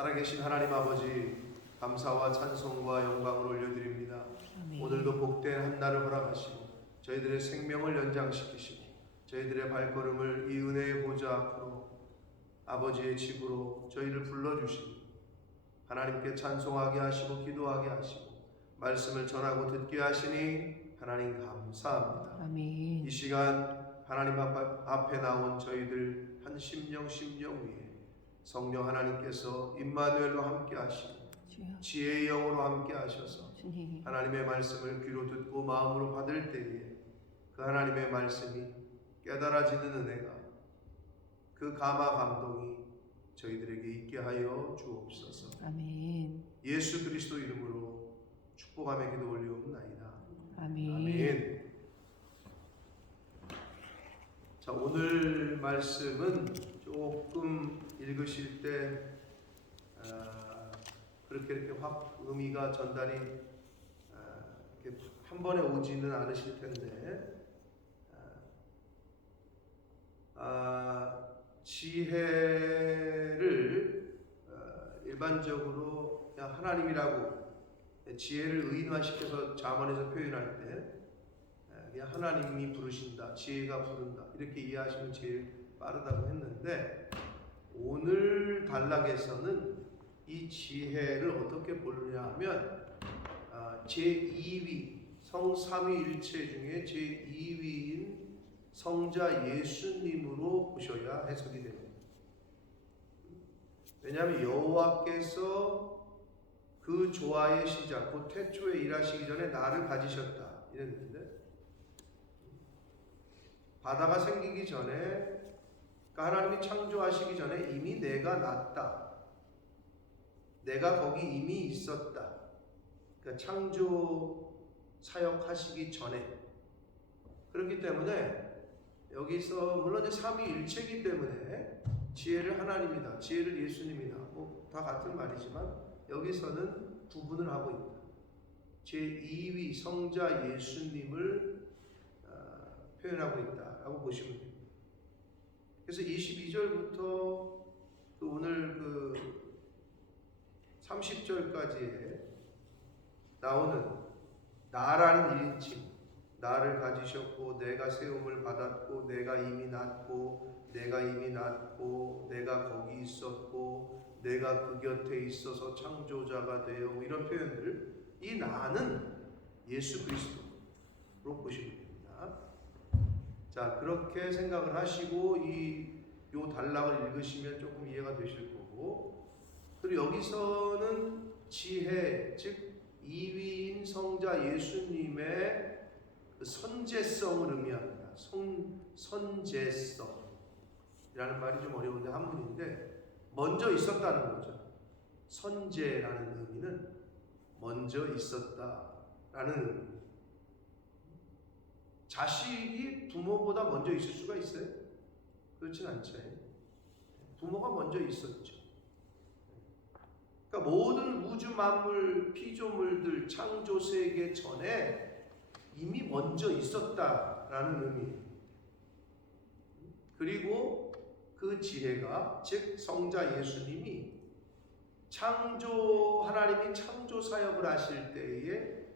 살아계신 하나님 아버지, 감사와 찬송과 영광을 올려드립니다. 아멘. 오늘도 복된 한날을 허락하시고 저희들의 생명을 연장시키시고 저희들의 발걸음을 이 은혜의 보좌 앞으로 아버지의 집으로 저희를 불러주시고 하나님께 찬송하게 하시고 기도하게 하시고 말씀을 전하고 듣게 하시니 하나님 감사합니다. 아멘. 이 시간 하나님 앞에 나온 저희들 한 심령 위에 성령 하나님께서 임마누엘로 함께 하시고 주여. 지혜의 영으로 함께 하셔서 주님. 하나님의 말씀을 귀로 듣고 마음으로 받을 때에 그 하나님의 말씀이 깨달아지는 은혜가 그 감화 감동이 저희들에게 있게 하여 주옵소서. 아멘. 예수 그리스도 이름으로 축복하며 기도 올리옵나이다. 아멘. 아멘. 자, 오늘 말씀은 조금 읽으실 때 그렇게 확 의미가 전달이 이렇게 한 번에 오지는 않으실 텐데 지혜를 일반적으로 그냥 하나님이라고 지혜를 의인화시켜서 잠언에서 표현할 때 그냥 하나님이 부르신다, 지혜가 부른다 이렇게 이해하시면 제일 빠르다고 했는데 오늘 단락에서는 이 지혜를 어떻게 보느냐 하면 제2위 성삼위일체 중에 제2위인 성자 예수님으로 보셔야 해석이 됩니다. 왜냐하면 여호와께서 그 조화의 시작 곧 태초에 일하시기 전에 나를 가지셨다 이랬는데 바다가 생기기 전에 그러니까 하나님이 창조하시기 전에 이미 내가 났다. 내가 거기 이미 있었다. 그러니까 창조 사역하시기 전에 그렇기 때문에 여기서 물론 이제 삼위일체이기 때문에 지혜를 하나님이다, 지혜를 예수님이다, 뭐 다 같은 말이지만 여기서는 구분을 하고 있다. 제2위 성자 예수님을 표현하고 있다라고 보시면 됩니다. 그래서 22절부터 오늘 30절까지에 나오는 나라는 1인칭, 나를 가지셨고 내가 세움을 받았고 내가 이미 낳고 내가 이미 낳고 내가 거기 있었고 내가 그 곁에 있어서 창조자가 되어 뭐 이런 표현들 이 나는 예수 그리스도로 보시면 됩니다. 자, 그렇게 생각을 하시고 요 단락을 읽으시면 조금 이해가 되실 거고 그리고 여기서는 지혜 즉 2위인 성자 예수님의 그 선제성을 의미합니다. 선제성이라는 말이 좀 어려운데 한문인데 먼저 있었다는 거죠. 선제라는 의미는 먼저 있었다라는 의미. 자식이 부모보다 먼저 있을 수가 있어요? 그렇진 않죠. 부모가 먼저 있었죠. 그러니까 모든 우주 만물, 피조물들 창조 세계 전에 이미 먼저 있었다라는 의미. 그리고 그 지혜가 즉 성자 예수님이 하나님이 창조 사역을 하실 때에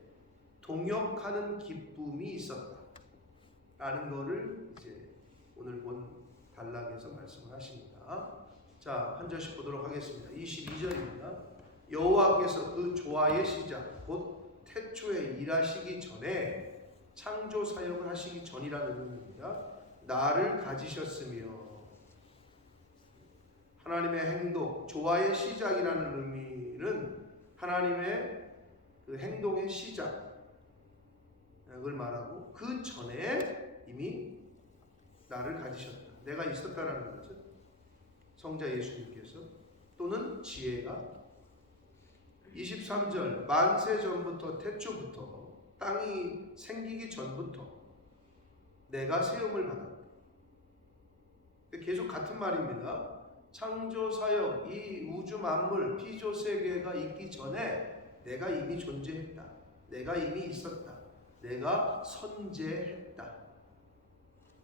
동역하는 기쁨이 있었다라는 것을 이제 오늘 본 단락에서 말씀을 하십니다. 자, 한 절씩 보도록 하겠습니다. 22절입니다. 여호와께서 그 조화의 시작 곧 태초에 일하시기 전에 창조 사역을 하시기 전이라는 의미입니다. 나를 가지셨으며 하나님의 행동, 조화의 시작이라는 의미는 하나님의 그 행동의 시작을 말하고 그 전에 이미 나를 가지셨다. 내가 있었다라는 거죠. 성자 예수님께서 또는 지혜가 23절 만세 전부터 태초부터 땅이 생기기 전부터 내가 세움을 받았다. 계속 같은 말입니다. 창조 사역, 이 우주 만물, 피조 세계가 있기 전에 내가 이미 존재했다. 내가 이미 있었다. 내가 선제했다.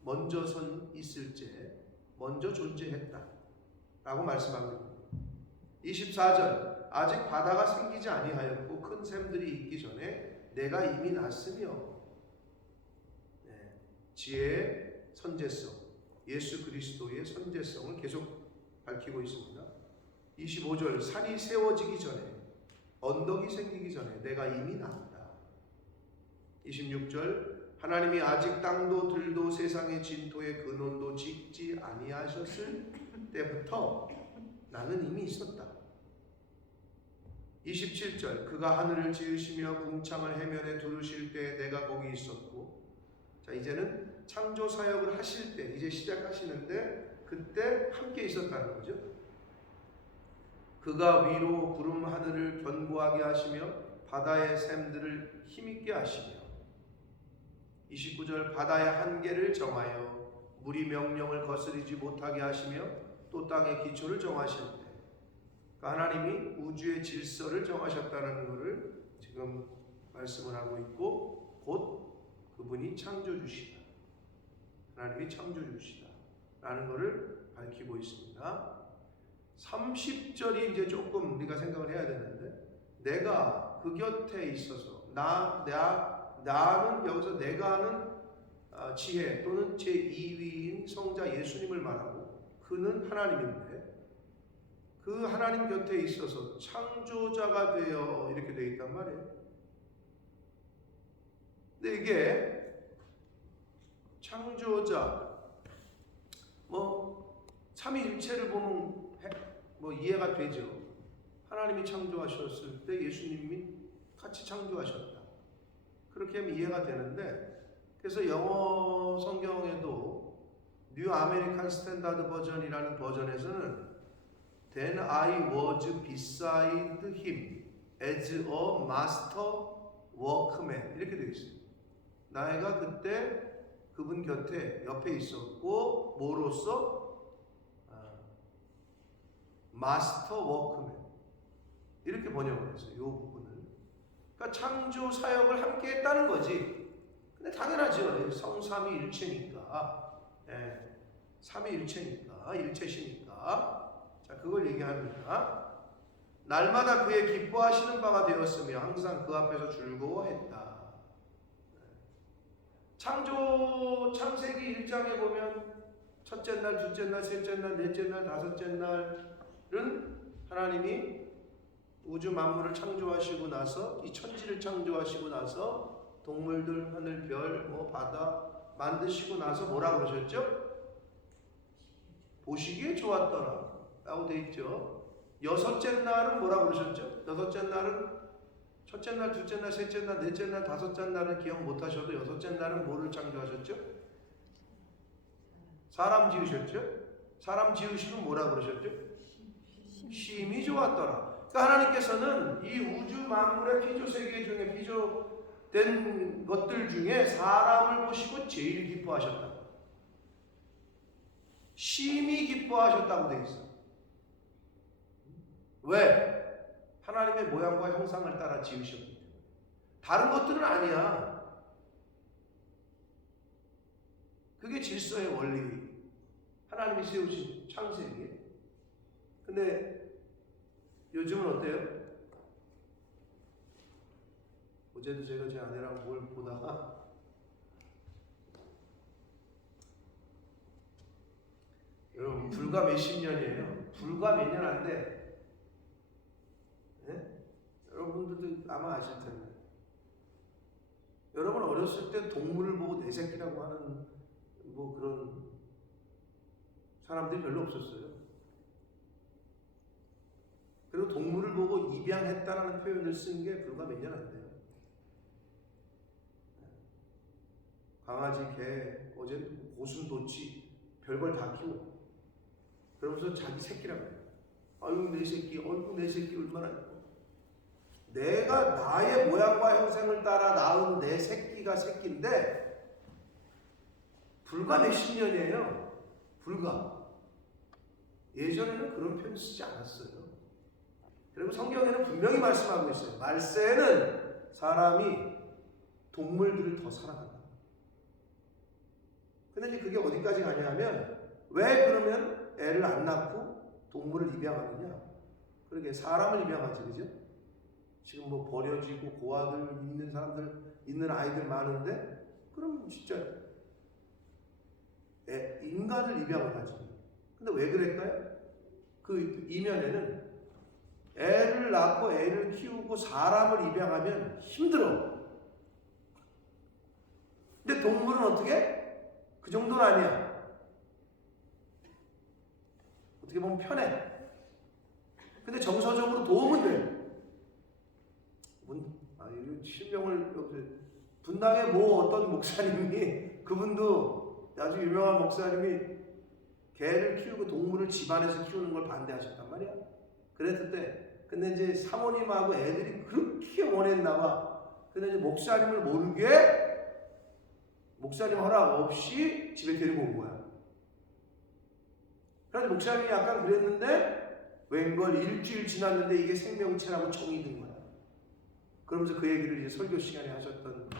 먼저 있을 때 먼저 존재했다. 라고 말씀합니다. 24절 아직 바다가 생기지 아니하였고 큰 샘들이 있기 전에 내가 이미 났으며. 지혜의 선제성, 예수 그리스도의 선제성을 계속 밝히고 있습니다. 25절 산이 세워지기 전에, 언덕이 생기기 전에 내가 이미 났다. 26절 하나님이 아직 땅도 들도 세상의 진토의 근원도 짓지 아니하셨을 때부터 나는 이미 있었다. 27절 그가 하늘을 지으시며 궁창을 해면에 두르실 때 내가 거기 있었고. 자, 이제는 창조 사역을 하실 때 이제 시작하시는데 그때 함께 있었다는 거죠. 그가 위로 구름 하늘을 견고하게 하시며 바다의 샘들을 힘있게 하시며. 29절 바다의 한계를 정하여 물이 명령을 거스르지 못하게 하시며 또 땅의 기초를 정하실 때. 그러니까 하나님이 우주의 질서를 정하셨다는 것을 지금 말씀을 하고 있고, 곧 그분이 창조주시다, 하나님이 창조주시다 라는 것을 밝히고 있습니다. 30절이 이제 조금 우리가 생각을 해야 되는데, 내가 그 곁에 있어서 나는 여기서 내가는 지혜 또는 제2위인 성자 예수님을 말하고, 그는 하나님인데 그 하나님 곁에 있어서 창조자가 되어 이렇게 되어 있단 말이에요. 근데 이게 창조자, 삼위일체를 보면 이해가 되죠. 하나님이 창조하셨을 때 예수님이 같이 창조하셨다, 그렇게 하면 이해가 되는데, 그래서 영어 성경에도 뉴 아메리칸 스탠다드 버전이라는 버전에서는 Then I was beside him as a master workman 이렇게 되어 있어요. 나이가 그때 그분 곁에 옆에 있었고 뭐로서? 마스터 워크맨 이렇게 번역을 했어요. 이 부분을. 그러니까 창조 사역을 함께 했다는 거지. 근데 당연하죠. 성삼위일체니까, 삼위일체니까, 일체시니까. 자, 그걸 얘기합니다. 날마다 그의 기뻐하시는 바가 되었으며 항상 그 앞에서 즐거워했다. 창세기 1장에 보면 첫째 날, 둘째 날, 셋째 날, 넷째 날, 다섯째 날은 하나님이 우주 만물을 창조하시고 나서, 이 천지를 창조하시고 나서 동물들, 하늘, 별, 바다 만드시고 나서 뭐라 그러셨죠? 보시기에 좋았더라 라고 되어 있죠. 여섯째 날은 뭐라 그러셨죠? 여섯째 날은 첫째 날, 둘째 날, 셋째 날, 넷째 날, 다섯째 날은 기억 못하셔도 여섯째 날은 뭐를 창조하셨죠? 사람 지으셨죠? 사람 지으시고 뭐라 그러셨죠? 심히 좋았더라. 그러니까 하나님께서는 이 우주 만물의 피조세계 중에 피조된 것들 중에 사람을 보시고 제일 기뻐하셨다. 심히 기뻐하셨다고 되어 있어요. 왜? 하나님의 모양과 형상을 따라 지으셨기 때문에. 다른 것들은 아니야. 그게 질서의 원리. 하나님이 세우신 창세기. 근데 요즘은 어때요? 어제도 제가 제 아내랑 뭘 보다가 여러분 불과 몇십 년이에요. 불과 몇 년 안 돼. 여러분들도 아마 아실 텐데, 여러분 어렸을 때 동물을 보고 내 새끼라고 하는 그런 사람들이 별로 없었어요. 그리고 동물을 보고 입양했다라는 표현을 쓴 게 불과 몇 년 안 돼요. 강아지, 개, 어제 고슴도치 별걸 다 키워. 그러면서 자기 새끼라고 해요. 아유 내 새끼, 어이구 내 새끼 얼마나 예뻐. 내가 나의 모양과 형상을 따라 낳은 내 새끼가 새끼인데 불과 몇십 년이에요. 불과. 예전에는 그런 표현 쓰지 않았어요. 그리고 성경에는 분명히 말씀하고 있어요. 말세에는 사람이 동물들을 더 사랑한다. 근데 이제 그게 어디까지 가냐 하면, 왜 그러면 애를 안 낳고 동물을 입양하느냐? 그러게 사람을 입양하지, 그죠? 지금 뭐 버려지고 고아들 있는 사람들, 있는 아이들 많은데, 그럼 진짜 인간을 입양을 하지. 근데 왜 그럴까요? 그 이면에는 애를 낳고 애를 키우고 사람을 입양하면 힘들어. 근데 동물은 어떻게? 그 정도는 아니야. 어떻게 보면 편해. 근데 정서적으로 도움은 돼. 이거 실명을 분당의 뭐 어떤 목사님이, 그분도 아주 유명한 목사님이 개를 키우고 동물을 집안에서 키우는 걸 반대하셨단 말이야. 그랬을 때, 근데 이제 사모님하고 애들이 그렇게 원했나 봐. 근데 이제 목사님을 모르게 목사님 허락 없이 집에 데리고 온 거야. 그래서 목사님이 약간 그랬는데 웬걸 일주일 지났는데 이게 생명체라고 정이 든 거야. 그러면서 그 얘기를 이제 설교 시간에 하셨던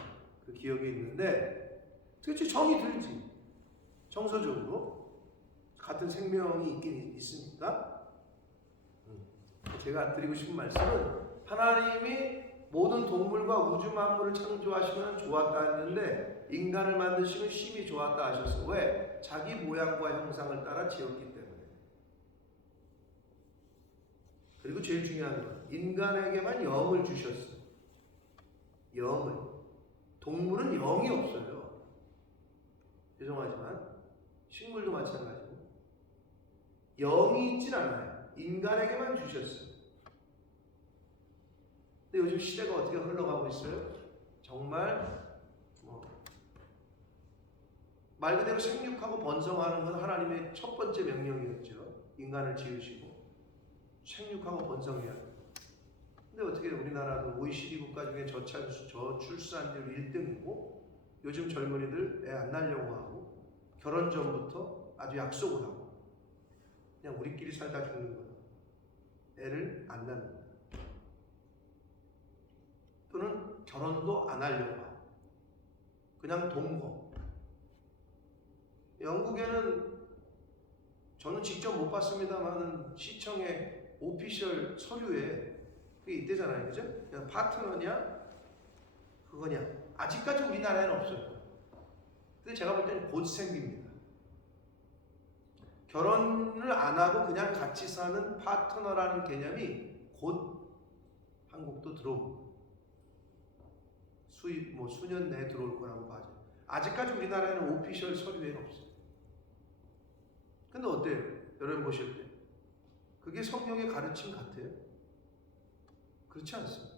그 기억이 있는데, 도대체 정이 들지. 정서적으로 같은 생명이 있긴 있으니까. 제가 드리고 싶은 말씀은, 하나님이 모든 동물과 우주 만물을 창조하시면 좋았다 했는데 인간을 만드시면 심히 좋았다 하셨어. 왜? 자기 모양과 형상을 따라 지었기 때문에. 그리고 제일 중요한 건 인간에게만 영을 주셨어. 영을. 동물은 영이 없어요. 죄송하지만 식물도 마찬가지고 영이 있진 않아요. 인간에게만 주셨어요. 근데 요즘 시대가 어떻게 흘러가고 있어요? 정말 말 그대로 생육하고 번성하는 건 하나님의 첫 번째 명령이었죠. 인간을 지으시고 생육하고 번성해야 돼요. 근데 어떻게 우리나라도 OECD 국가 중에 저출산율 1등이고 요즘 젊은이들 애 안 낳으려고 하고 결혼 전부터 아주 약속을 하고 그냥 우리끼리 살다 죽는 거예요. 애를 안 낳는다. 또는 결혼도 안 하려고 하고 그냥 동거. 영국에는 저는 직접 못 봤습니다만 시청의 오피셜 서류에 그게 있대잖아요. 그죠? 그냥 파트너냐 그거냐. 아직까지 우리나라에는 없어요. 근데 제가 볼 때는 곧 생깁니다. 결혼을 안 하고 그냥 같이 사는 파트너라는 개념이 곧 한국도 들어옵니다. 수년 내에 들어올 거라고 봐죠. 아직까지 우리나라에는 오피셜 서류에 없어요. 근데 어때요? 여러분 보실 때 그게 성경의 가르침 같아요? 그렇지 않습니다.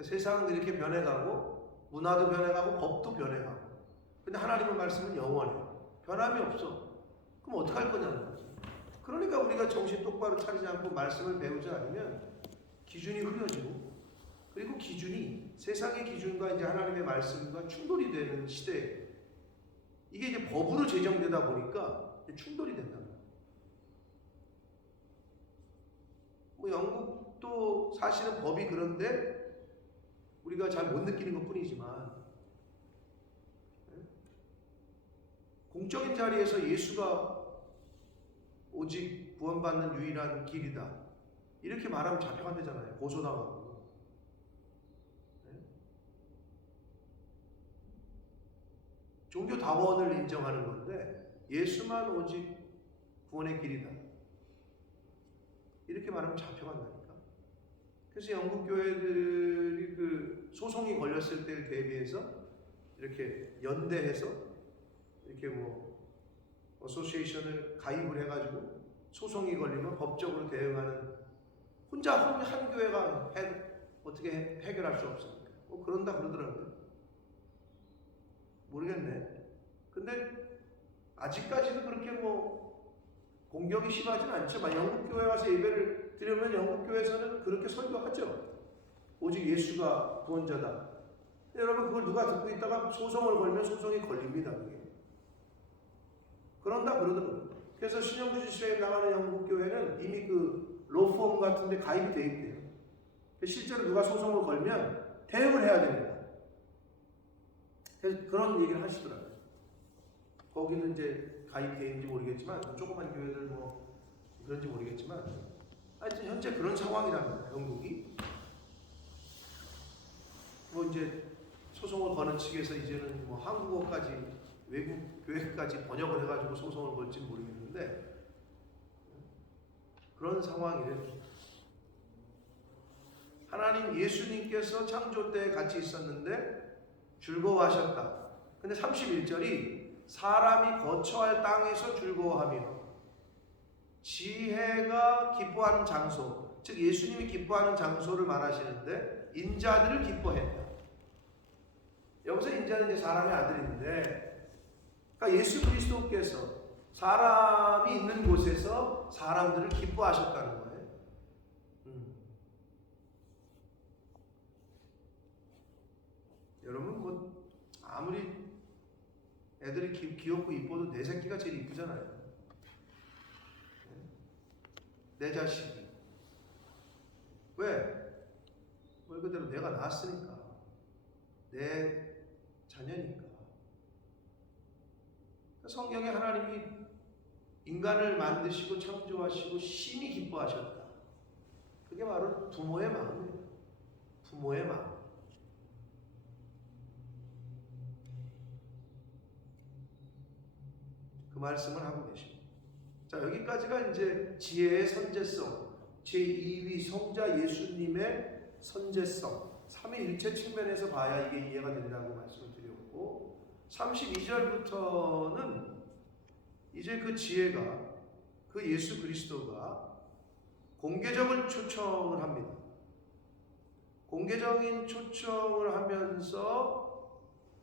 세상은 이렇게 변해가고 문화도 변해가고 법도 변해가고 근데 하나님의 말씀은 영원해요. 변함이 없어. 그럼 어떡할 거냐는 거죠. 그러니까 우리가 정신 똑바로 차리지 않고 말씀을 배우지 않으면 기준이 흐려지고 그리고 기준이 세상의 기준과 이제 하나님의 말씀과 충돌이 되는 시대에 이게 이제 법으로 제정되다 보니까 충돌이 된다. 영국도 사실은 법이 그런데 우리가 잘 못 느끼는 것 뿐이지만 공적인 자리에서 예수가 오직 구원받는 유일한 길이다 이렇게 말하면 잡혀간다잖아요. 고소당하고. 종교 다원을 인정하는 건데 예수만 오직 구원의 길이다 이렇게 말하면 잡혀간다니까. 그래서 영국 교회들이 그 소송이 걸렸을 때를 대비해서 이렇게 연대해서 이렇게 어소시에이션을 가입을 해가지고 소송이 걸리면 법적으로 대응하는 혼자 한 교회가 어떻게 해결할 수 없으니까 그런다 그러더라고요. 모르겠네. 근데 아직까지도 그렇게 공격이 심하진 않죠. 영국 교회 와서 예배를 드리면 영국 교회에서는 그렇게 설교하죠. 오직 예수가 구원자다. 여러분 그걸 누가 듣고 있다가 소송을 걸면 소송이 걸립니다. 그게. 그런다 그러더라고요. 그래서 신영주 지사에 나가는 영국 교회는 이미 그 로펌 같은 데 가입이 돼 있대요. 실제로 누가 소송을 걸면 대응을 해야 됩니다. 그래서 그런 얘기를 하시더라고요. 거기는 이제 가입되어 있는지 모르겠지만 조그만 교회들 뭐 그런지 모르겠지만 하여튼 현재 그런 상황이랍니다. 영국이 뭐 이제 소송을 거는 측에서 이제는 뭐 한국어까지 외국 교회까지 번역을 해가지고 소송을 걸지 모르겠는데 그런 상황이래요. 하나님 예수님께서 창조 때 같이 있었는데 즐거워하셨다. 근데 31절이 사람이 거처할 땅에서 즐거워하며 지혜가 기뻐하는 장소, 즉 예수님이 기뻐하는 장소를 말하시는데 인자들을 기뻐했다. 여기서 인자는 이제 사람의 아들인데, 그러니까 예수 그리스도께서 사람이 있는 곳에서 사람들을 기뻐하셨다는 거예요. 여러분 뭐 아무리 애들이 귀엽고 이뻐도 내 새끼가 제일 이쁘잖아요. 내 자식이. 왜? 말 그대로 내가 낳았으니까. 내 자녀니까. 성경에 하나님이 인간을 만드시고 창조하시고 심히 기뻐하셨다. 그게 바로 부모의 마음이에요. 부모의 마음. 그 말씀을 하고 계십니다. 자, 여기까지가 이제 지혜의 선제성, 제2위 성자 예수님의 선제성, 삼위일체 측면에서 봐야 이게 이해가 된다고 말씀을 드렸고, 32절부터는 이제 그 지혜가, 그 예수 그리스도가 공개적인 초청을 합니다. 공개적인 초청을 하면서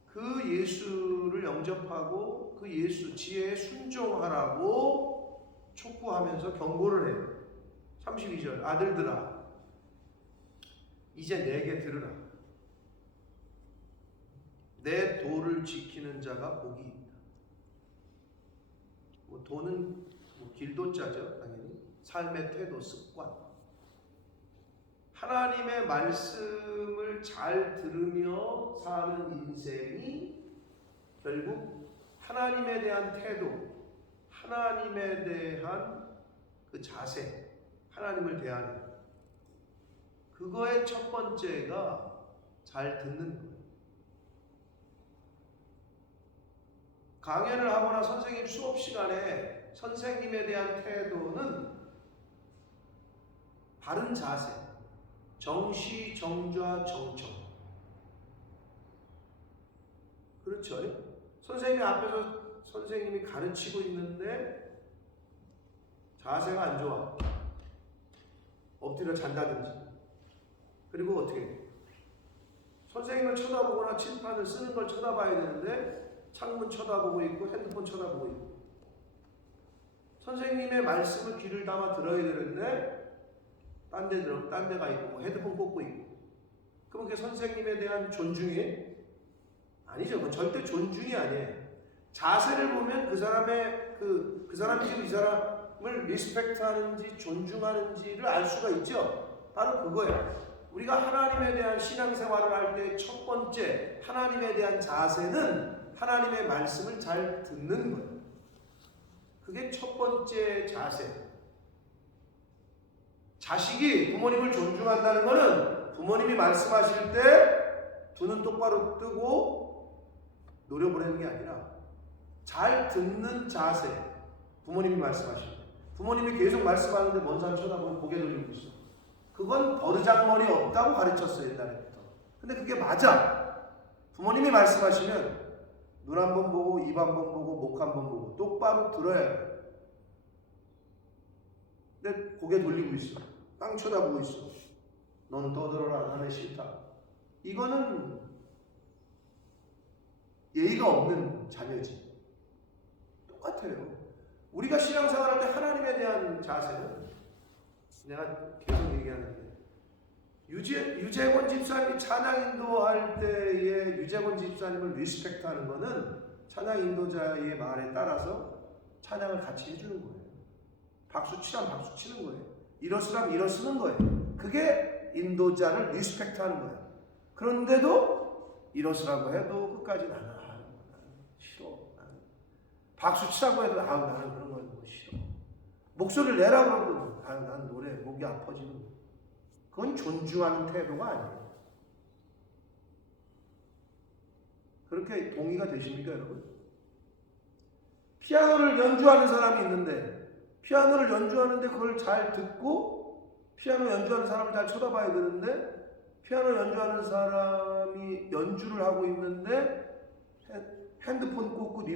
그 예수를 영접하고 그 예수 지혜에 순종하라고 촉구하면서 경고를 해요. 32절 아들들아 이제 내게 들으라. 내 도를 지키는 자가 복이 있다. 뭐 도는 뭐 길도자죠. 당연히 삶의 태도, 습관. 하나님의 말씀을 잘 들으며 사는 인생이 결국 하나님에 대한 태도, 하나님에 대한 그 자세, 하나님을 대하는 그거의 첫 번째가 잘 듣는 거예요. 강연을 하거나 선생님 수업 시간에 선생님에 대한 태도는 바른 자세, 정시, 정좌, 정청. 그렇죠? 선생님이 앞에서 선생님이 가르치고 있는데 자세가 안 좋아. 엎드려 잔다든지. 그리고 어떻게 해? 선생님을 쳐다보거나 칠판을 쓰는 걸 쳐다봐야 되는데 창문 쳐다보고 있고 핸드폰 쳐다보고 있고 선생님의 말씀을 귀를 담아 들어야 되는데 딴 데가 있고 헤드폰 꽂고 있고 그럼 그게 선생님에 대한 존중이 아니죠. 그건 절대 존중이 아니에요. 자세를 보면 그 사람의 그 사람이 지금 이 사람을 리스펙트하는지 존중하는지를 알 수가 있죠. 바로 그거예요. 우리가 하나님에 대한 신앙생활을 할 때 첫 번째 하나님에 대한 자세는 하나님의 말씀을 잘 듣는 거예요. 그게 첫 번째 자세. 자식이 부모님을 존중한다는 것은 부모님이 말씀하실 때 두 눈 똑바로 뜨고 노려보내는 게 아니라 잘 듣는 자세. 부모님이 말씀하실 때 부모님이 계속 말씀하는데 먼 산 쳐다보고 고개 돌리고 있어. 그건 버르장머리 없다고 가르쳤어요, 옛날에부터. 근데 그게 맞아. 부모님이 말씀하시면 눈 한 번 보고 입 한 번 보고 목 한 번 보고 똑바로 들어야 돼. 근데 고개 돌리고 있어. 땅 쳐다보고 있어. 너는 떠들어라. 나는 싫다. 이거는 예의가 없는 자녀지. 똑같아요. 우리가 신앙생활할 때 하나님에 대한 자세는 내가 계속 얘기하는데 유재권 집사님이 찬양 인도할 때에 유재권 집사님을 리스펙트하는 거는 찬양 인도자의 말에 따라서 찬양을 같이 해주는 거예요. 박수 치라면 박수 치는 거예요. 일어서라면 일어서는 거예요. 그게 인도자를 리스펙트하는 거예요. 그런데도 일어서라고 해도 끝까지 나는 싫어. 박수 치라고 해도 나는 그런 거 싫어. 목소리를 내라고 해도 난 노래 목이 아파지는 거. 그건 존중하는 태도가 아니에요. 그렇게 동의가 되십니까, 여러분? 피아노를 연주하는 사람이 있는데 피아노를 연주하는데 그걸 잘 듣고 피아노 연주하는 사람을 잘 쳐다봐야 되는데 피아노 연주하는 사람이 연주를 하고 있는데 핸드폰 꽂고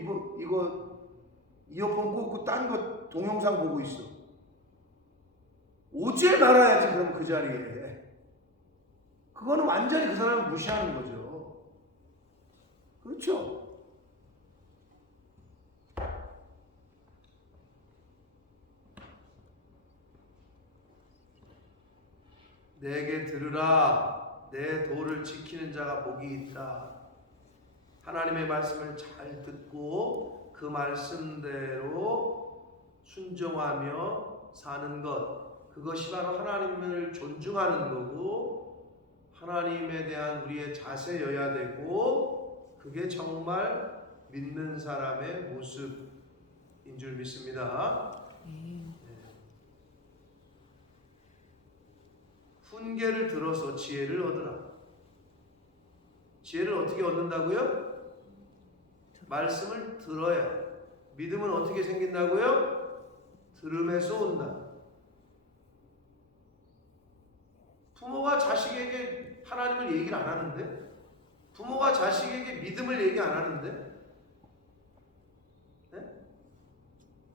이어폰 꽂고 딴 거 동영상 보고 있어. 오질 말아야지. 그럼 그 자리에 그거는 완전히 그 사람을 무시하는 거죠. 그렇죠? 내게 들으라. 내 도를 지키는 자가 복이 있다. 하나님의 말씀을 잘 듣고 그 말씀대로 순종하며 사는 것, 그것이 바로 하나님을 존중하는 거고 하나님에 대한 우리의 자세여야 되고 그게 정말 믿는 사람의 모습인 줄 믿습니다. 훈계를 들어서 지혜를 얻으라. 지혜를 어떻게 얻는다고요? 말씀을 들어야. 믿음은 어떻게 생긴다고요? 들음에서 온다. 부모가 자식에게 하나님을 얘기를 안 하는데, 부모가 자식에게 믿음을 얘기 안 하는데, 네?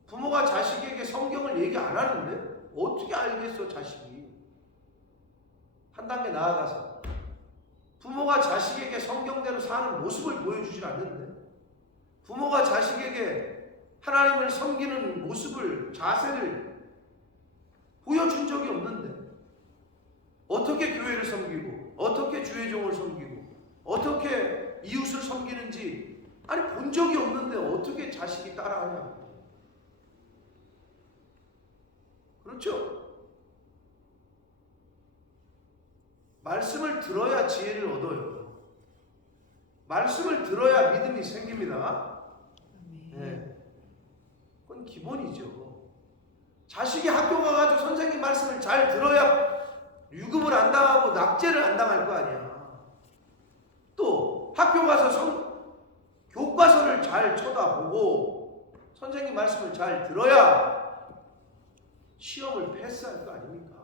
부모가 자식에게 성경을 얘기 안 하는데 어떻게 알겠어 자식이? 한 단계 나아가서 부모가 자식에게 성경대로 사는 모습을 보여주질 않는데, 부모가 자식에게 하나님을 섬기는 모습을, 자세를 보여준 적이 없는데 어떻게 교회를 섬기고 어떻게 주의 종을 섬기고 어떻게 이웃을 섬기는지 본 적이 없는데 어떻게 자식이 따라하냐. 그렇죠? 말씀을 들어야 지혜를 얻어요. 말씀을 들어야 믿음이 생깁니다. 네. 그건 기본이죠. 자식이 학교 가가지고 선생님 말씀을 잘 들어야 유급을 안 당하고 낙제를 안 당할 거 아니야. 또 학교 가서 교과서를 잘 쳐다보고 선생님 말씀을 잘 들어야 시험을 패스할 거 아닙니까?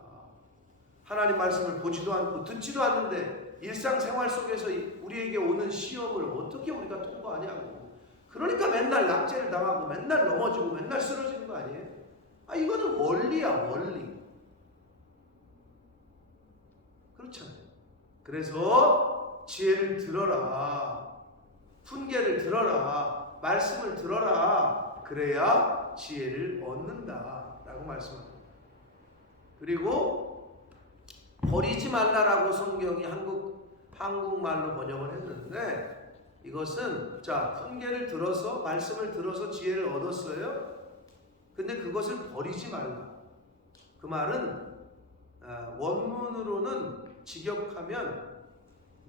하나님 말씀을 보지도 않고 듣지도 않는데 일상생활 속에서 우리에게 오는 시험을 어떻게 우리가 통과하냐고. 그러니까 맨날 낙제를 당하고 맨날 넘어지고 맨날 쓰러지는 거 아니에요? 이거는 원리야, 원리. 그렇잖아요. 그래서 지혜를 들어라. 훈계를 들어라. 말씀을 들어라. 그래야 지혜를 얻는다 라고 말씀합니다. 그리고 버리지 말라라고 성경이 한국말로 번역을 했는데, 이것은 훈계를 들어서 말씀을 들어서 지혜를 얻었어요. 근데 그것을 버리지 말라. 그 말은 원문으로는 직역하면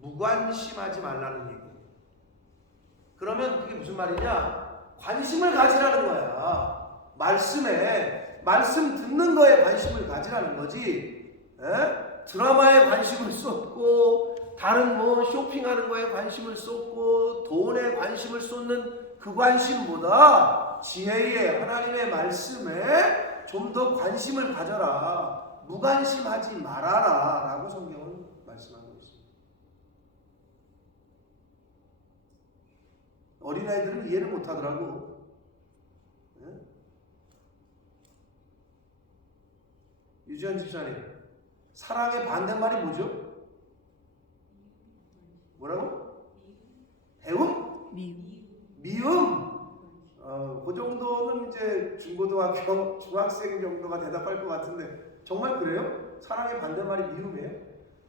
무관심하지 말라는 얘기예요. 그러면 그게 무슨 말이냐? 관심을 가지라는 거야. 말씀에, 말씀 듣는 거에 관심을 가지라는 거지. 드라마에 관심을 쏟고 다른 쇼핑하는 거에 관심을 쏟고 돈에 관심을 쏟는 그 관심보다 지혜의 하나님의 말씀에 좀 더 관심을 가져라. 무관심하지 말아라 라고 성경은 말씀하고 있습니다. 어린아이들은 이해를 못하더라고. 유지현 집사님, 사랑의 반대말이 뭐죠? 뭐라고? 배움? 미움. 그 정도는 이제 중고등학교, 중학생 정도가 대답할 것 같은데 정말 그래요? 사랑의 반대말이 미움이에요?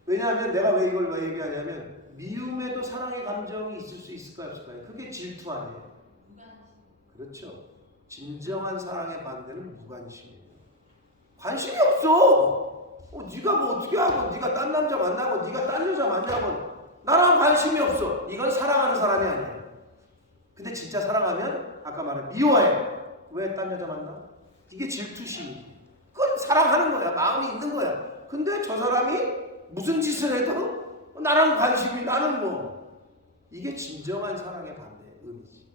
왜냐하면 내가 왜 이걸 왜 얘기하냐면 미움에도 사랑의 감정이 있을 수 있을까요? 없을까요? 그게 질투 아니에요? 그렇죠. 진정한 사랑의 반대는 무관심이에요. 관심이 없어. 네가 뭐 어떻게 하고, 네가 딴 남자 만나고, 네가 딴 여자 만나고, 나랑 관심이 없어. 이건 사랑하는 사람이 아니에요. 근데 진짜 사랑하면 아까 말한 미워해. 왜 딴 여자 만나? 이게 질투심. 그건 사랑하는 거야. 마음이 있는 거야. 근데 저 사람이 무슨 짓을 해도 나랑 관심이 나는 뭐. 이게 진정한 사랑의 반대 의미지.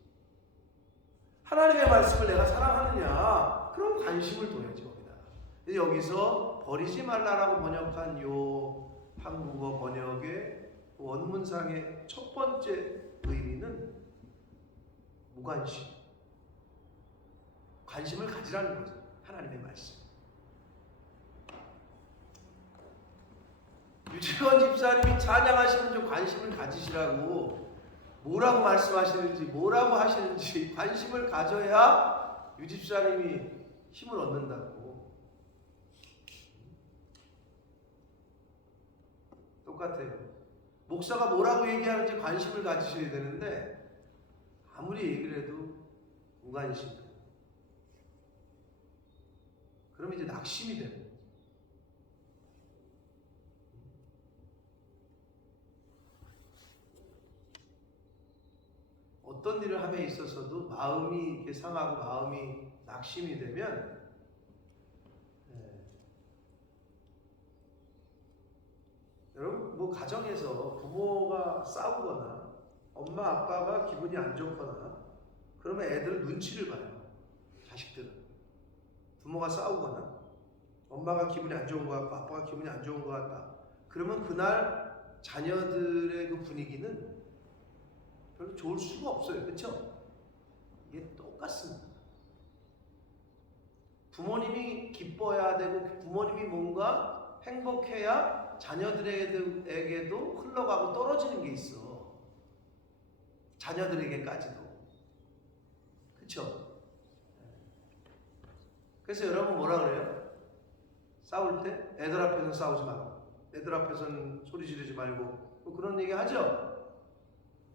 하나님의 말씀을 내가 사랑하느냐? 그럼 관심을 둬야지 거기다. 여기서 버리지 말라라고 번역한 요 한국어 번역의 원문상의 첫 번째 의미는 무관심. 관심을 가지라는 거죠. 하나님의 말씀. 유재원 집사님이 찬양하시면 좀 관심을 가지시라고 뭐라고 말씀하시는지 뭐라고 하시는지 관심을 가져야 유 집사님이 힘을 얻는다고. 똑같아요. 목사가 뭐라고 얘기하는지 관심을 가지셔야 되는데 아무리 얘기를 해도 무관심. 그러면 이제 낙심이 되는 거예요. 어떤 일을 함에 있어서도 마음이 이렇게 상하고 마음이 낙심이 되면 여러분 뭐 가정에서 부모가 싸우거나 엄마 아빠가 기분이 안 좋거나 그러면 애들 눈치를 봐요. 자식들은 부모가 싸우거나 엄마가 기분이 안 좋은 것 같고 아빠가 기분이 안 좋은 것 같다. 그러면 그날 자녀들의 그 분위기는 별로 좋을 수가 없어요. 그렇죠? 이게 똑같습니다. 부모님이 기뻐야 되고 부모님이 뭔가 행복해야 자녀들에게도 흘러가고 떨어지는 게 있어. 자녀들에게까지도. 그렇죠? 그래서 여러분 뭐라 그래요? 싸울 때 애들 앞에서는 싸우지 말고 애들 앞에서는 소리 지르지 말고 뭐 그런 얘기 하죠?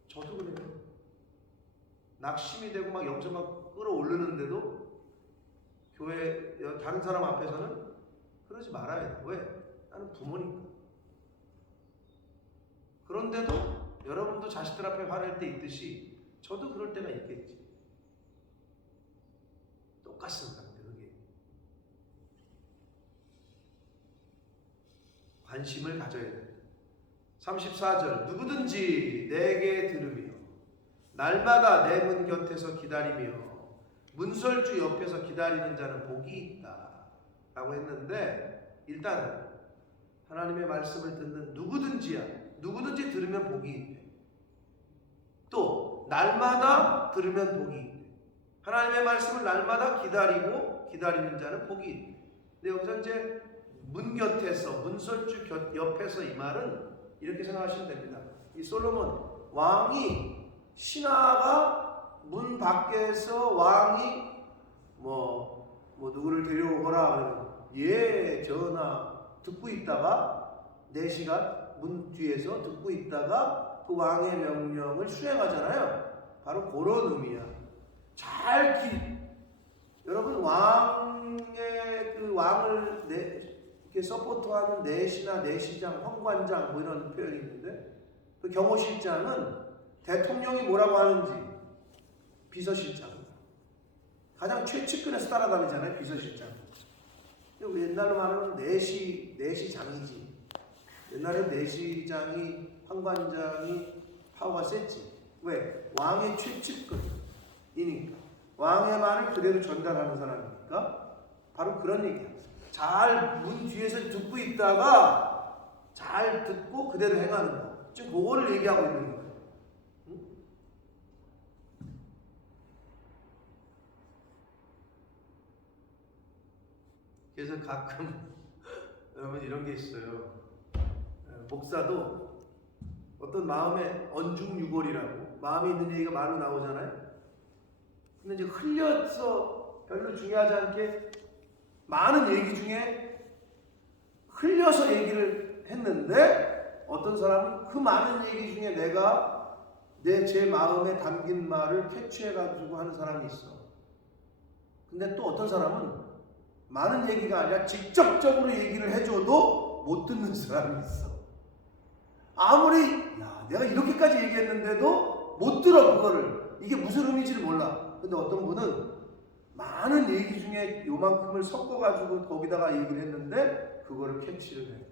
저도 그래요. 낙심이 되고 막 영적 막 끌어오르는데도 교회 다른 사람 앞에서는 그러지 말아야 돼. 왜? 나는 부모니까. 그런데도 여러분도 자식들 앞에 화낼 때 있듯이 저도 그럴 때가 있겠지. 똑같습니다. 그게 관심을 가져야 돼. 34절 누구든지 내게 들으며 날마다 내 문 곁에서 기다리며 문설주 옆에서 기다리는 자는 복이 있다 라고 했는데 일단 하나님의 말씀을 듣는 누구든지 들으면 복이 있대. 또 날마다 들으면 복이 있대. 하나님의 말씀을 날마다 기다리는 자는 복이 있대. 근데 여기서 이제 문 곁에서 문설주 옆에서 이 말은 이렇게 생각하시면 됩니다. 이 솔로몬 왕이 신하가 문 밖에서 왕이 뭐 누구를 데려오거라 그러면 예 전하 듣고 있다가 4시간 문 뒤에서 듣고 있다가 그 왕의 명령을 수행하잖아요. 바로 그런 의미야. 여러분 왕의 그 왕을 이렇게 서포트하는 내시나 내시장, 황관장 뭐 이런 표현이 있는데 그 경호실장은 대통령이 뭐라고 하는지 비서실장 가장 최측근에서 따라다니잖아요. 비서실장. 옛날로 말하면 내시장이지. 옛날에 내시장이 황관장이 파워가 셌지. 왜? 왕의 최측근이니까. 왕의 말을 그대로 전달하는 사람이니까 바로 그런 얘기야. 잘 문 뒤에서 듣고 있다가 잘 듣고 그대로 행하는 거. 지금 그거를 얘기하고 있는 거예요. 응? 그래서 가끔 여러분 이런 게 있어요. 목사도 어떤 마음의 언중유골이라고 마음에 있는 얘기가 말로 나오잖아요. 근데 이제 흘려서 별로 중요하지 않게 많은 얘기 중에 흘려서 얘기를 했는데 어떤 사람은 그 많은 얘기 중에 내가 제 마음에 담긴 말을 캐치해가지고 하는 사람이 있어. 근데 또 어떤 사람은 많은 얘기가 아니라 직접적으로 얘기를 해줘도 못 듣는 사람이 있어. 아무리 내가 이렇게까지 얘기했는데도 못 들어 그거를. 이게 무슨 의미인지를 몰라. 근데 어떤 분은 많은 얘기 중에 요만큼을 섞어가지고 거기다가 얘기를 했는데 그거를 캐치를 해.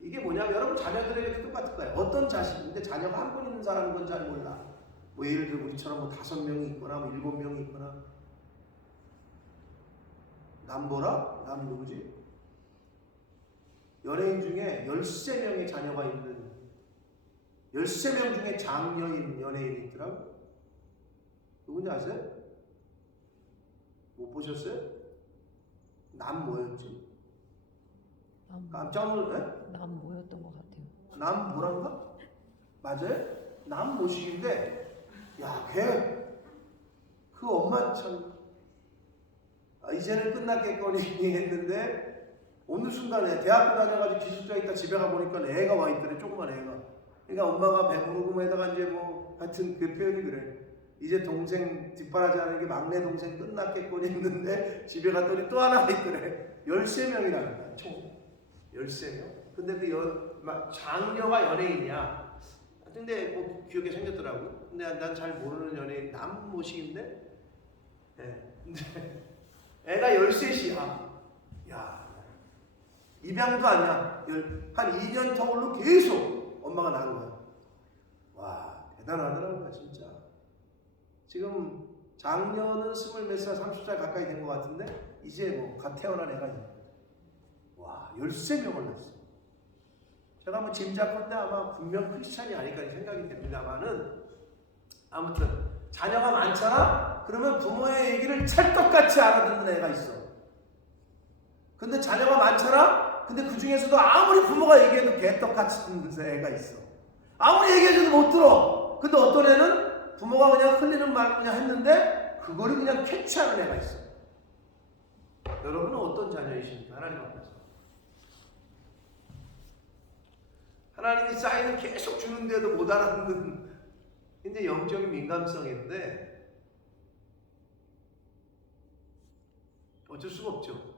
이게 뭐냐면 여러분 자녀들에게 똑같을 거예요. 어떤 자식인데 자녀가 한 분 있는 사람인 건 잘 몰라. 뭐 예를 들어 우리처럼 뭐 5명이 있거나 뭐 7명이 있거나. 남 뭐라? 남 누구지? 연예인 중에 13명의 자녀가 있는 13명 중에 장녀인 연예인이 있더라고. 누군지 아세요? 못 보셨어요? 남 뭐였지? 깜짝 놀래? 남 뭐였던 것 같아요. 남 뭐란가? 맞아요? 남 모식인데 야, 걔 그 엄마 참 이제는 끝났겠거니 했는데 어느 순간에 대학교 다녀가지고 기숙사 있다 집에 가보니까 애가 와 있더래. 조그만 애가. 그러니까 엄마가 배부르고 에다가 이제 뭐 하여튼 그 표현이 그래. 이제 동생 뒷바라지 하는 게 막내 동생 끝났겠거니 했는데 집에 갔더니 또 하나 있더래. 13명이라는 거야. 총 13명. 근데 그 장녀가 연예인이야. 근데 뭐 귀엽게 생겼더라고. 근데 난 잘 모르는 연예인 남 모식인데 근데 애가 13이야. 야, 입양도 아니야. 한 2년 터울로 계속 엄마가 낳은 거야. 와, 대단하더라고요, 진짜. 지금 작년은 20몇 살, 30살 가까이 된 것 같은데 이제 뭐 갓 태어난 애가 있는 거야. 와, 13명을 낳았어. 제가 뭐 짐작컨대 아마 분명 크리스찬이 아닐까 생각이 됩니다만은 아무튼 자녀가 많잖아? 그러면 부모의 얘기를 찰떡같이 알아듣는 애가 있어. 근데 자녀가 많잖아? 근데 그 중에서도 아무리 부모가 얘기해도 개떡같이 듣는 애가 있어. 아무리 얘기해줘도 못 들어. 근데 어떤 애는 부모가 그냥 흘리는 말 그냥 했는데 그거를 그냥 캐치하는 애가 있어. 여러분은 어떤 자녀이십니까? 하나님 앞에서. 하나님이 사인을 계속 주는데도 못 알아듣는 이제 영적인 민감성인데 어쩔 수가 없죠.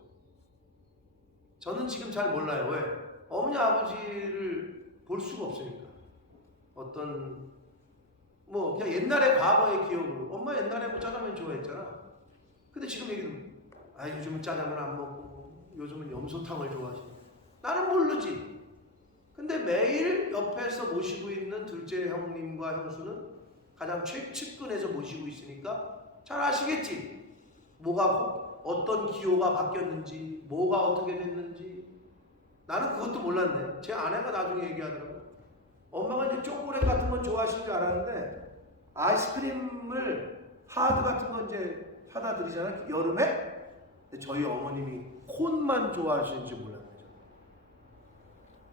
저는 지금 잘 몰라요. 왜? 어머니 아버지를 볼 수가 없으니까. 어떤 뭐 그냥 옛날의 과거의 기억으로 엄마 옛날에 뭐 짜장면 좋아했잖아. 근데 지금 얘기는 요즘은 짜장면 안 먹고 요즘은 염소탕을 좋아하시네. 나는 모르지. 근데 매일 옆에서 모시고 있는 둘째 형님과 형수는 가장 최측근에서 모시고 있으니까 잘 아시겠지. 뭐가 어떤 기호가 바뀌었는지, 뭐가 어떻게 됐는지. 나는 그것도 몰랐네. 제 아내가 나중에 얘기하더라고. 엄마가 이제 초콜릿 같은 건 좋아하실 줄 알았는데 아이스크림을 하드 같은 건 이제 사다 드리잖아요. 여름에. 근데 저희 어머님이 콘만 좋아하시는지 몰랐네.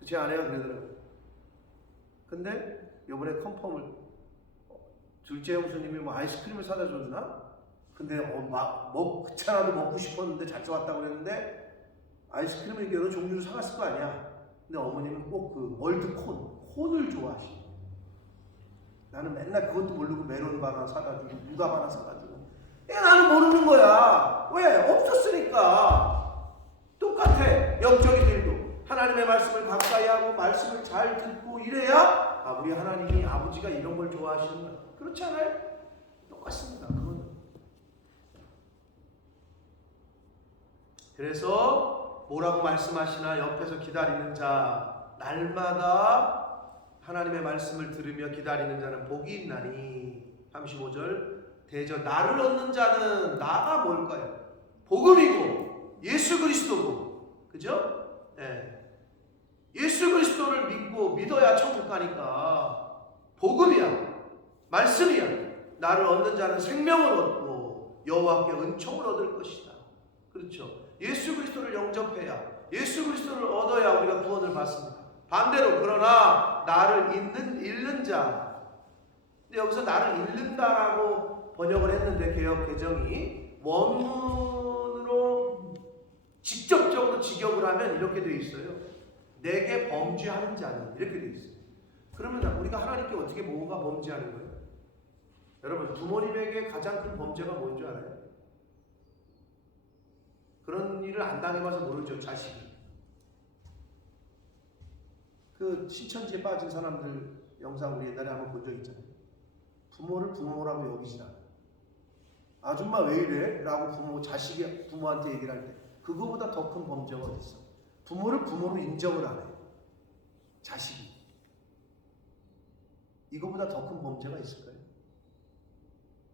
제 아내가 그러더라고요. 근데 요번에 컨펌을 둘째 형수님이 뭐 아이스크림을 사다 줬나? 근데 귀찮아도 먹고 싶었는데 잘 써왔다고 그랬는데 아이스크림을 여러 종류를 사갔을 거 아니야. 근데 어머님은 꼭 그 월드콘을 좋아하시고 나는 맨날 그것도 모르고 메론 바나 사다 주고 누가 바나 사다 주고 나는 모르는 거야. 왜? 없었으니까. 똑같아. 영적인 일도 하나님의 말씀을 가까이 하고 말씀을 잘 듣고 이래야 우리 하나님이 아버지가 이런 걸 좋아하시는구나. 그렇지 않아요? 똑같습니다. 그거는. 그래서 뭐라고 말씀하시나 옆에서 기다리는 자 날마다 하나님의 말씀을 들으며 기다리는 자는 복이 있나니 35절 대저 나를 얻는 자는 나가 뭘까요? 복음이고 예수 그리스도고 그죠? 예수 그리스도를 믿어야 천국 가니까 복음이야. 말씀이야. 나를 얻는 자는 생명을 얻고 여호와께 은총을 얻을 것이다. 그렇죠. 예수 그리스도를 영접해야 예수 그리스도를 얻어야 우리가 구원을 받습니다. 반대로 그러나 나를 잃는 자. 근데 여기서 나를 잃는다라고 번역을 했는데 개역 개정이 원문으로 직접적으로 직역을 하면 이렇게 되어 있어요. 내게 범죄하는 자는 이렇게 되어 있어요. 그러면 우리가 하나님께 어떻게 뭐가 범죄하는 거예요? 여러분 부모님에게 가장 큰 범죄가 뭔지 알아요? 그런 일을 안 당해봐서 모르죠. 자식이. 그 신천지에 빠진 사람들 영상 우리 옛날에 한번 본 적 있잖아요. 부모를 부모라고 여기지 않아요. 아줌마 왜 이래? 라고 자식이 부모한테 얘기를 할 때 그거보다 더 큰 범죄가 어디 있어? 부모를 부모로 인정을 안 해. 자식이. 이거보다 더 큰 범죄가 있을까요?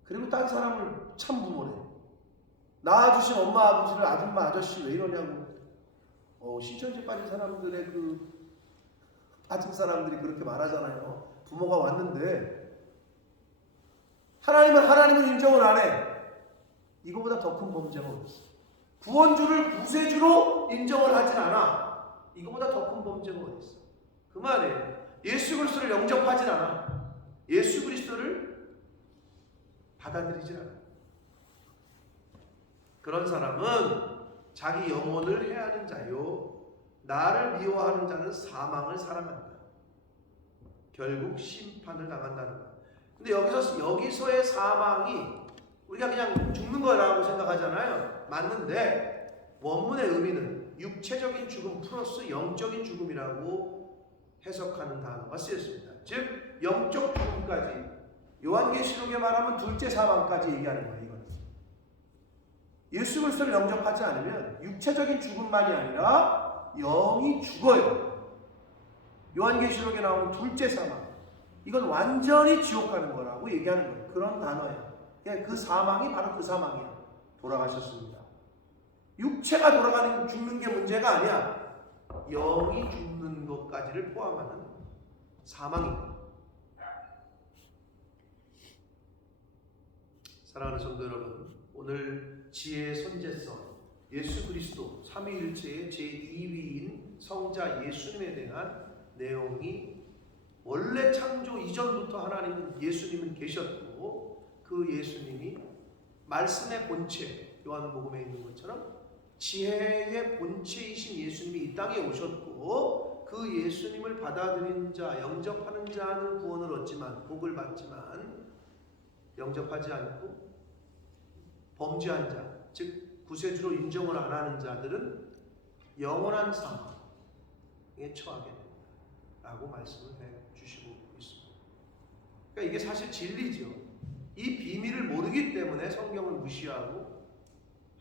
그리고 딴 사람을 참부모래. 낳아주신 엄마 아버지를 아줌마 아저씨 왜 이러냐고. 신천지 빠진 사람들의 빠진 사람들이 그렇게 말하잖아요. 부모가 왔는데 하나님은 인정을 안 해. 이거보다 더 큰 범죄가 없어. 구원주를 구세주로 인정을 하진 않아. 이거보다 더 큰 범죄가 어디 있어? 그 말이에요. 예수 그리스도를 영접하진 않아. 예수 그리스도를 받아들이진 않아. 그런 사람은 자기 영혼을 해하는 자요, 나를 미워하는 자는 사망을 사랑한다. 결국 심판을 당한다는 거야. 근데 여기서의 사망이 우리가 그냥 죽는 거라고 생각하잖아요. 맞는데 원문의 의미는 육체적인 죽음 플러스 영적인 죽음이라고 해석하는 단어가 쓰였습니다. 즉 영적 죽음까지, 요한계시록에 말하면 둘째 사망까지 얘기하는 거예요. 이거는 예수 그리스도를 영접하지 않으면 육체적인 죽음만이 아니라 영이 죽어요. 요한계시록에 나오는 둘째 사망, 이건 완전히 지옥 가는 거라고 얘기하는 거예요. 그런 단어예요. 그 사망이 바로 그 사망이야. 돌아가셨습니다. 육체가 죽는 게 문제가 아니야. 영이 죽는 것까지를 포함하는 사망입니다. 사랑하는 성도 여러분, 오늘 지혜의 선제성, 예수 그리스도 삼위일체의 제2위인 성자 예수님에 대한 내용이 원래 창조 이전부터 예수님은 계셨고, 그 예수님이 말씀의 본체, 요한복음에 있는 것처럼 지혜의 본체이신 예수님이 이 땅에 오셨고, 그 예수님을 받아들인 자, 영접하는 자는 구원을 얻지만, 복을 받지만, 영접하지 않고 범죄한 자, 즉 구세주로 인정을 안 하는 자들은 영원한 사망에 처하게 됩니다 라고 말씀을 해주시고 있습니다. 그러니까 이게 사실 진리죠. 이 비밀을 모르기 때문에 성경을 무시하고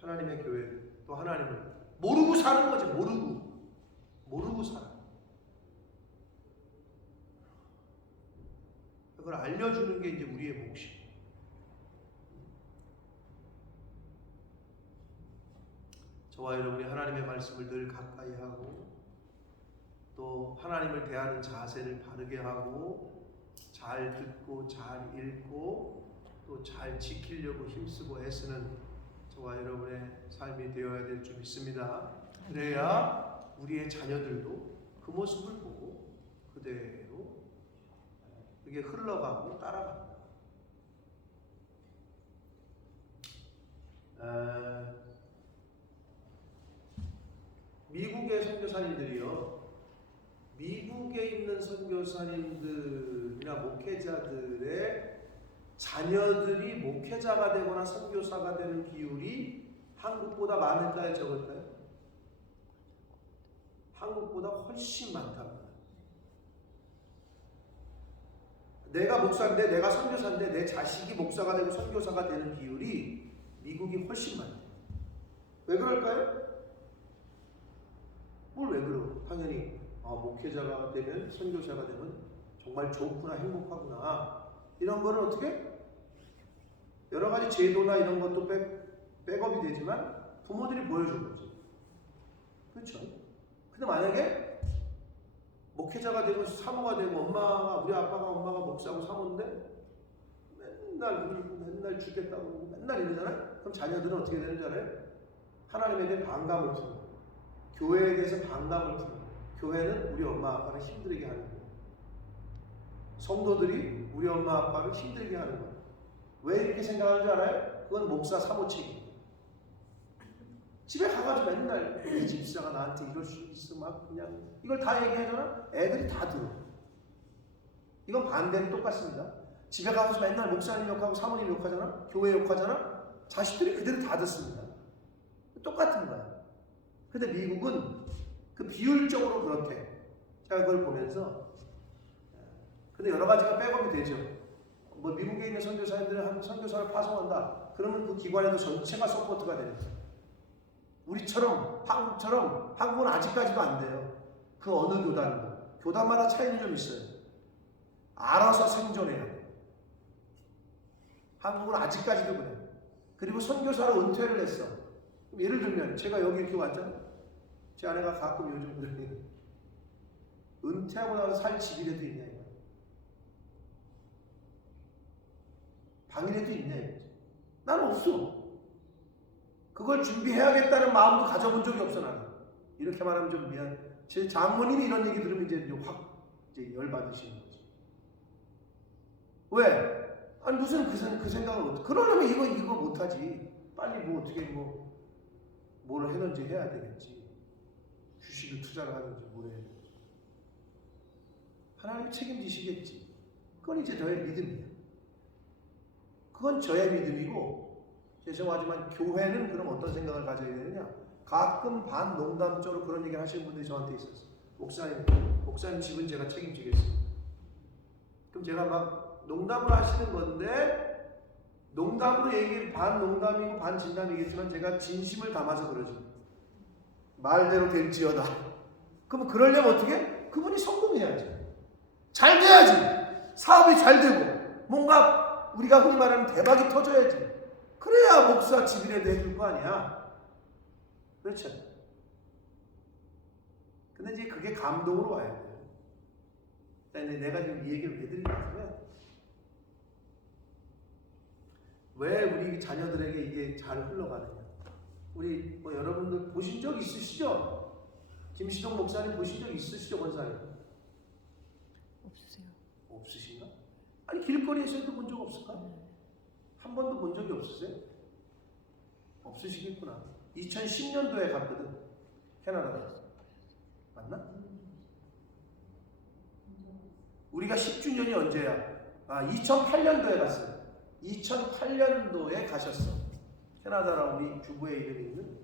하나님의 교회를, 또 하나님을 모르고 사는 거지. 모르고 살아. 그걸 알려주는 게 이제 우리의 몫이에요. 저와 여러분이 하나님의 말씀을 늘 가까이 하고, 또 하나님을 대하는 자세를 바르게 하고, 잘 듣고 잘 읽고 또 잘 지키려고 힘쓰고 애쓰는 저와 여러분의 삶이 되어야 될 줄 믿습니다. 그래야 우리의 자녀들도 그 모습을 보고 그대로 그게 흘러가고 따라갑니다. 미국의 선교사님들이요, 미국에 있는 선교사님들이나 목회자들의 자녀들이 목회자가 되거나 선교사가 되는 비율이 한국보다 많을까요, 적을까요? 한국보다 훨씬 많답니다. 내가 목사인데, 내가 선교사인데 내 자식이 목사가 되고 선교사가 되는 비율이 미국이 훨씬 많대요. 왜 그럴까요? 뭘 왜 그러고? 당연히 목회자가 되면, 선교사가 되면 정말 좋구나, 행복하구나, 이런 거를 어떻게 여러 가지 제도나 이런 것도 백업이 되지만 부모들이 보여준 거죠. 그렇죠? 근데 만약에 목회자가 되고 사모가 되고, 우리 아빠가 엄마가 목사고 사모인데 맨날 울고 맨날 죽겠다고 그러고 맨날 이러잖아요? 그럼 자녀들은 어떻게 되는 줄 알아요? 하나님에 대해 반감을 품는, 교회에 대해서 반감을 품는, 교회는 우리 엄마 아빠를 힘들게 하는 거예요. 성도들이 우리 엄마 아빠를 힘들게 하는 거예요. 왜 이렇게 생각하는 줄 알아요? 그건 목사 사모책이에요. 집에 가가지고 맨날 이 집사가 나한테 이럴 수 있어, 막 그냥 이걸 다 얘기하잖아? 애들이 다 들어. 이건 반대는 똑같습니다. 집에 가서 맨날 목사님 욕하고 사모님 욕하잖아? 교회 욕하잖아? 자식들이 그대로 다 듣습니다. 똑같은 거야. 근데 미국은 그 비율적으로 그렇대. 제가 그걸 보면서, 근데 여러 가지가 백업이 되죠. 뭐 미국에 있는 선교사님들은 한 선교사를 파송한다. 그러면 그 기관에도 전체가 서포트가 되는 거예요. 우리처럼 한국처럼 한국은 아직까지도 안 돼요. 그 어느 교단도 교단마다 차이는 좀 있어요. 알아서 생존해야 돼요. 한국은 아직까지도 그래요. 그리고 선교사로 은퇴를 했어. 예를 들면 제가 여기 이렇게 왔잖아요. 제 아내가 가끔 요즘 그러니 은퇴하고 나서 살 집이라도 있냐 이거. 방이라도 있냐 이거. 나는 없어. 그걸 준비해야겠다는 마음도 가져본 적이 없어 나는. 이렇게 말하면 좀 미안. 제 장모님이 이런 얘기 들으면 이제 확 이제 열받으시는 거지. 왜? 아니 무슨 그 생각을 못. 그러려면 이거 못하지. 빨리 뭐 어떻게 뭘 해든지 해야 되겠지. 주식을 투자를 하든지 뭘 해야 되겠지. 하나님 책임지시겠지. 그건 이제 저의 믿음이에요. 그건 저의 믿음이고. 죄송하지만 교회는 그럼 어떤 생각을 가져야 되느냐? 가끔 반농담적으로 그런 얘기를 하시는 분들이 저한테 있었어요. 목사님 집은 제가 책임지겠습니다. 그럼 제가 막 농담을 하시는 건데 농담으로 얘기를 반농담이고 반진담이겠지만 제가 진심을 담아서 그러죠. 말대로 될지어다. 그럼 그러려면 어떻게? 그분이 성공해야지. 잘 돼야지. 사업이 잘 되고 뭔가 우리가 흔히 말하는 대박이 터져야지. 그래야 목사 집이라도 해줄 거 아니야. 그렇죠. 근데 이제 그게 감동으로 와야 돼요. 근데 내가 지금 이 얘기를 왜 드리냐면 왜 우리 자녀들에게 이게 잘 흘러가느냐. 우리 여러분들 보신 적 있으시죠? 김시동 목사님 보신 적 있으시죠, 권사님? 없으세요. 없으신가? 아니 길거리에서도 본 적 없을까? 한 번도 본 적이 없으세요? 없으시겠구나. 2010년도에 갔거든. 캐나다에. 맞나? 우리가 10주년이 언제야? 2008년도에 갔어요. 2008년도에 가셨어. 캐나다라고 우리 주부의 이름이 있는.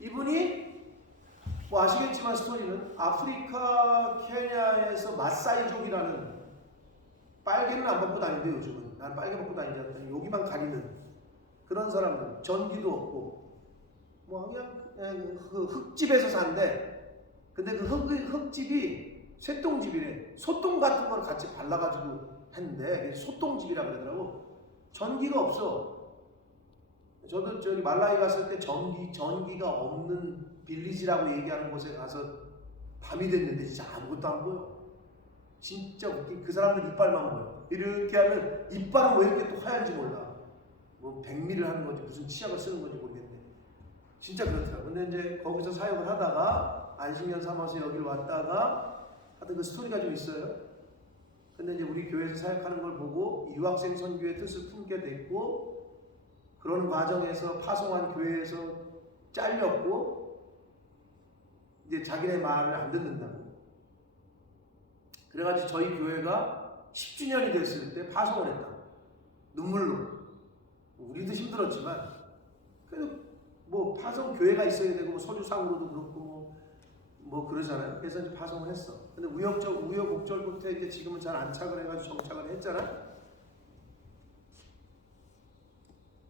이분이 뭐 아시겠지만 스토리는 아프리카 케냐에서 마사이족이라는 빨개는 안 벗고 다닌대 요즘은. 난 빨개 벗고 다니지 않다. 여기만 가리는 그런 사람들. 전기도 없고 뭐 그냥 그 흙집에서 산대. 근데 그 흙집이 쇠똥집이래. 소똥 같은 걸 같이 발라가지고 했는데 소똥집이라 그러더라고. 전기가 없어. 저도 저기 말라이 갔을 때 전기가 없는 빌리지라고 얘기하는 곳에 가서 밤이 됐는데 진짜 아무것도 안 보여. 진짜 웃긴. 그 사람들 이빨만 보여. 이렇게 하면 이빨은 왜 이렇게 또 하얀지 몰라. 뭐 백미를 하는 건지 무슨 치약을 쓰는 건지 모르겠네. 진짜 그렇더라고. 근데 이제 거기서 사역을 하다가 안식년 삼아서 여기를 왔다가 하여튼 그 스토리가 좀 있어요. 근데 이제 우리 교회에서 사역하는 걸 보고 유학생 선교의 뜻을 품게 됐고, 그런 과정에서 파송한 교회에서 잘렸고, 이제 자기네 말을 안 듣는다고. 그래가지고 저희 교회가 10주년이 됐을 때 파송을 했다. 눈물로. 우리도 힘들었지만 그래도 뭐 파송 교회가 있어야 되고 서류상으로도 그렇고 뭐 그러잖아요. 그래서 이제 파송을 했어. 근데 우여곡절 끝에 이제 지금은 잘 안착을 해가지고 정착을 했잖아.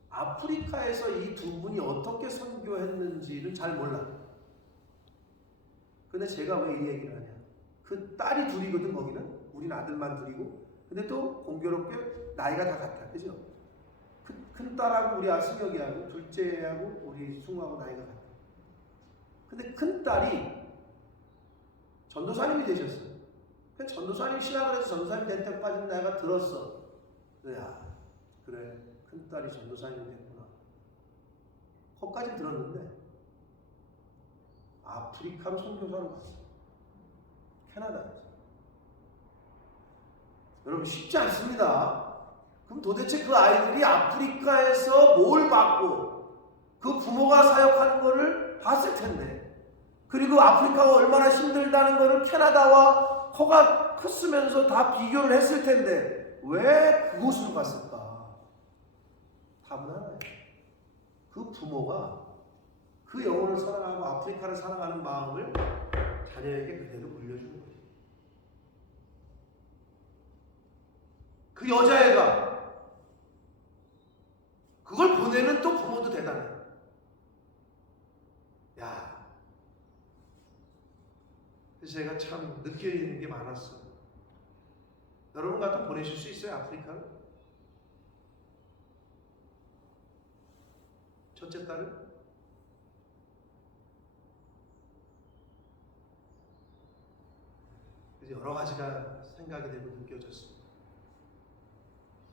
아프리카에서 이 두 분이 어떻게 선교했는지는 잘 몰라. 근데 제가 왜 이 얘기를 하냐? 그 딸이 둘이거든. 거기는 우리는 아들만 둘이고, 근데 또 공교롭게 나이가 다 같아, 그죠? 큰 딸하고 우리 승혁이하고 둘째하고 우리 승우하고 나이가 같아. 근데 큰 딸이 전도사님이 되셨어요. 전도사님 신학을 해서 전도사님 될 때까지는 내가 들었어. 그래, 큰 딸이 전도사님이 됐구나. 거기까지 들었는데 아프리카로 선교사로 갔어. 캐나다에서. 여러분 쉽지 않습니다. 그럼 도대체 그 아이들이 아프리카에서 뭘 받고 그 부모가 사역하는 거를 봤을 텐데, 그리고 아프리카가 얼마나 힘들다는 거를 캐나다와 커가 컸으면서 다 비교를 했을 텐데 왜 그곳으로 갔을까? 답은 하나예요. 그 부모가 그 영혼을 사랑하고 아프리카를 사랑하는 마음을 자녀에게 그대로 물려주는 거예요. 그 여자애가 그걸 보내는 또 부모도 대단해. 야, 그래서 제가 참 느끼는 게 많았어요. 여러분 같은 보내실 수 있어요? 아프리카를? 첫째 딸을? 그래서 여러 가지가 생각이 되고 느껴졌습니다.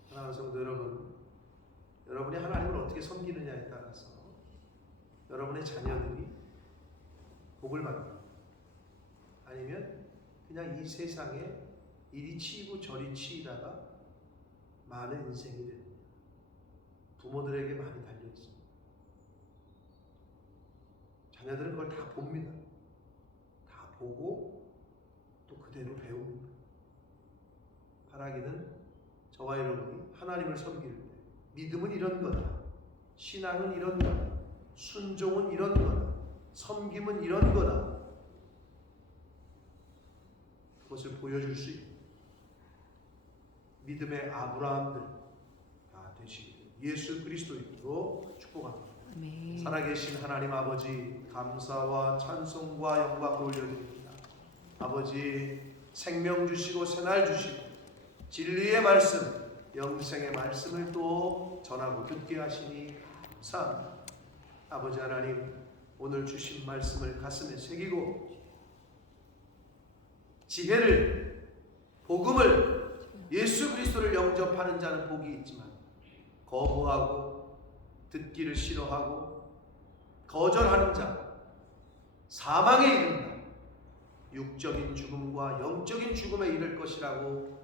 사랑하는 성도 여러분, 여러분이 하나님을 어떻게 섬기느냐에 따라서 여러분의 자녀들이 복을 받는, 아니면 그냥 이 세상에 이리 치이고 저리 치이다가 많은 인생이 됩니다. 부모들에게 많이 달려 있습니다. 자녀들은 그걸 다 봅니다. 다 보고 또 그대로 배웁니다. 바라기는 저와 여러분이 하나님을 섬길 때 믿음은 이런 거다, 신앙은 이런 거다, 순종은 이런 거다, 섬김은 이런 거다, 그것을 보여줄 수 있는 믿음의 아브라함들 다 되시기를 예수 그리스도 이름으로 축복합니다. 아멘. 살아계신 하나님 아버지, 감사와 찬송과 영광을 올려드립니다. 아버지, 생명 주시고 새날 주시고 진리의 말씀, 영생의 말씀을 또 전하고 듣게 하시니 감사합니다. 아버지 하나님, 오늘 주신 말씀을 가슴에 새기고 지혜를, 복음을, 예수 그리스도를 영접하는 자는 복이 있지만 거부하고 듣기를 싫어하고 거절하는 자 사망에 이른다, 육적인 죽음과 영적인 죽음에 이를 것이라고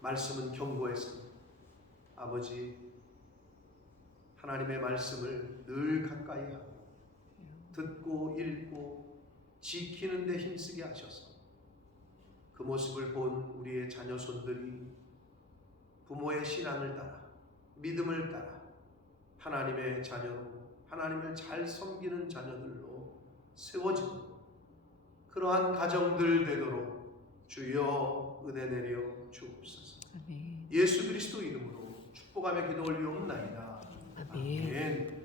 말씀은 경고했습니다. 아버지, 하나님의 말씀을 늘 가까이 하고 듣고 읽고 지키는 데 힘쓰게 하셔서 그 모습을 본 우리의 자녀손들이 부모의 신앙을 따라, 믿음을 따라 하나님의 자녀로, 하나님을 잘 섬기는 자녀들로 세워지고 그러한 가정들 되도록 주여 은혜 내려 주옵소서. 아멘. 예수 그리스도 이름으로 축복하며 기도 올리옵나이다. 아멘. 아멘.